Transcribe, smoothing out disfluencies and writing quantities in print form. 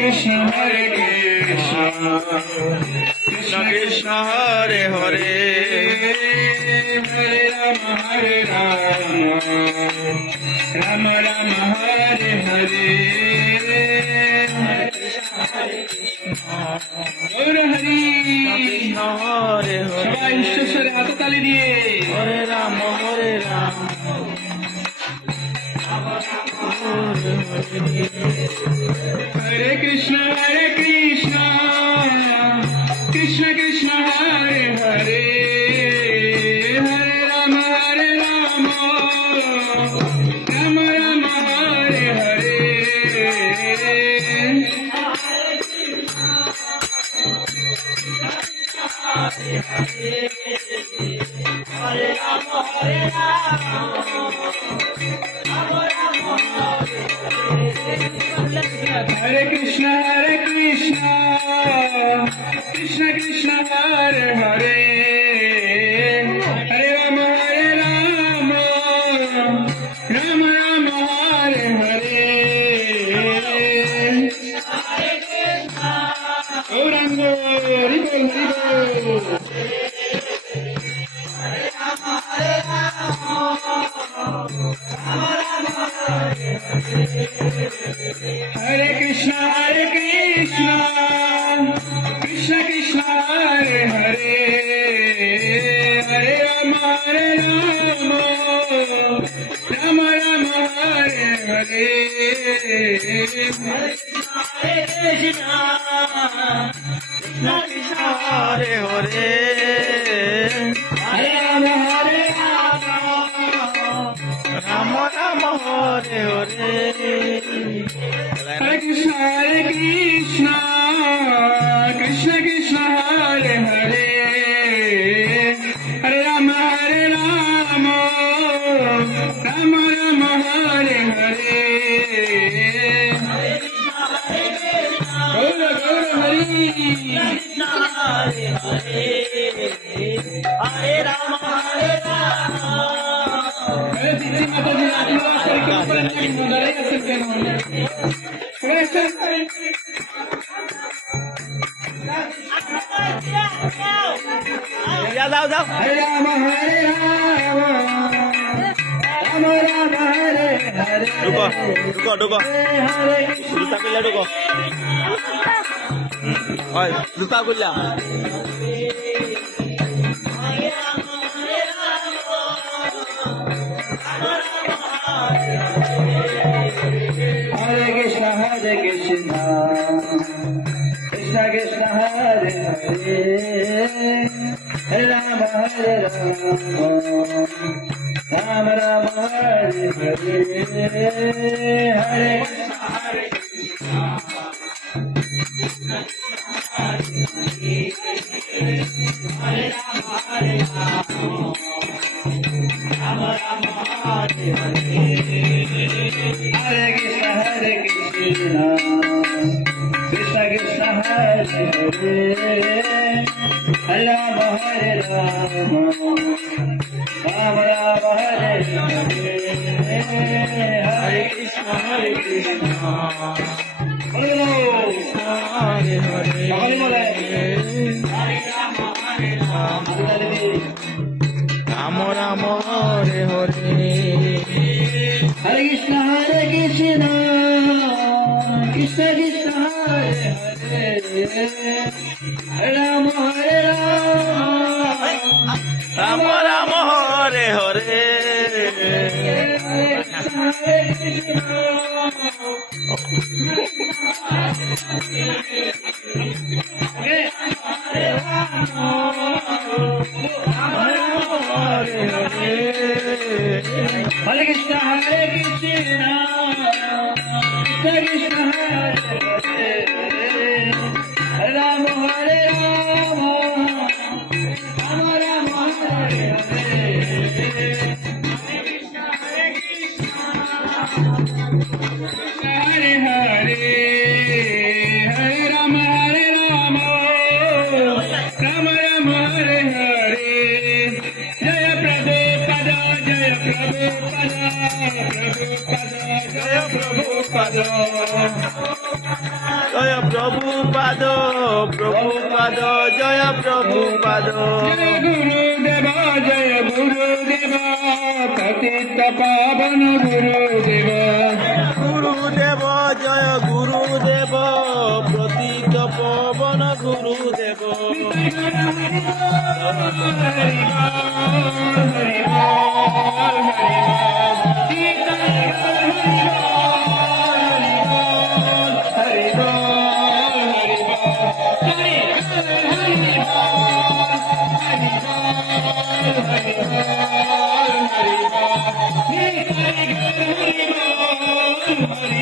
Krishna Krishna Krishna Hare Hare Hare Rama Rama Rama Hare Hare Gaur Hari Hare Hare সবাই ঈশ্বরের হাতে তালি দিয়ে হরে Ram Hare Krishna Krishna Krishna Hare Hare Hare Rama Rama Rama Hare Hare Hare Krishna Krishna Krishna Hare Hare Hare Rama Rama Rama Hare Hare Gauranga Hari Bol Hare Krishna Krishna Krishna Hare Hare Hare Rama Rama Rama Hare Hare Krishna Krishna Hare Hare Hare Rama Rama Rama Hare Hare Hare Krishna Krishna Krishna Hare Hare Hare Rama Rama Rama Hare Hare Gaura Hari Hare Rama Hare Diti Mata Ji आशीर्वाद करके ऊपर लड़ाई कर सकते हैं जाओ हरे राम राम राम हरे हरे रुको जूता पिल्ला रुको जूता पिल्ला Hare Krishna Krishna Krishna Hare Hare Hare Rama Rama Rama Hare Hare Hare Krishna Krishna Hare Hare Hare Rama Rama Rama Hare Hare Hare Krishna Hare Hare Rama Rama Hare Hare Hare Krishna Krishna Krishna Hare Hare Hare Rama Rama Rama Hare Hare Hare Krishna Krishna Krishna Hare Hare Hare Rama Rama Rama Hare Hare Hare Hare Hare Rama Rama Rama Hare Hare Jaya Prabhupada Jaya Prabhupada Jaya Prabhupada জয় প্রভুপাদ প্রভুপাদ জয় প্রভুপাদ जय गुरुदेवा जय गुरुदेवा पतित पावन गुरुदेवा গুরুদেব জয় গুরুদেব প্রতীক পবন গুরুদেব हरि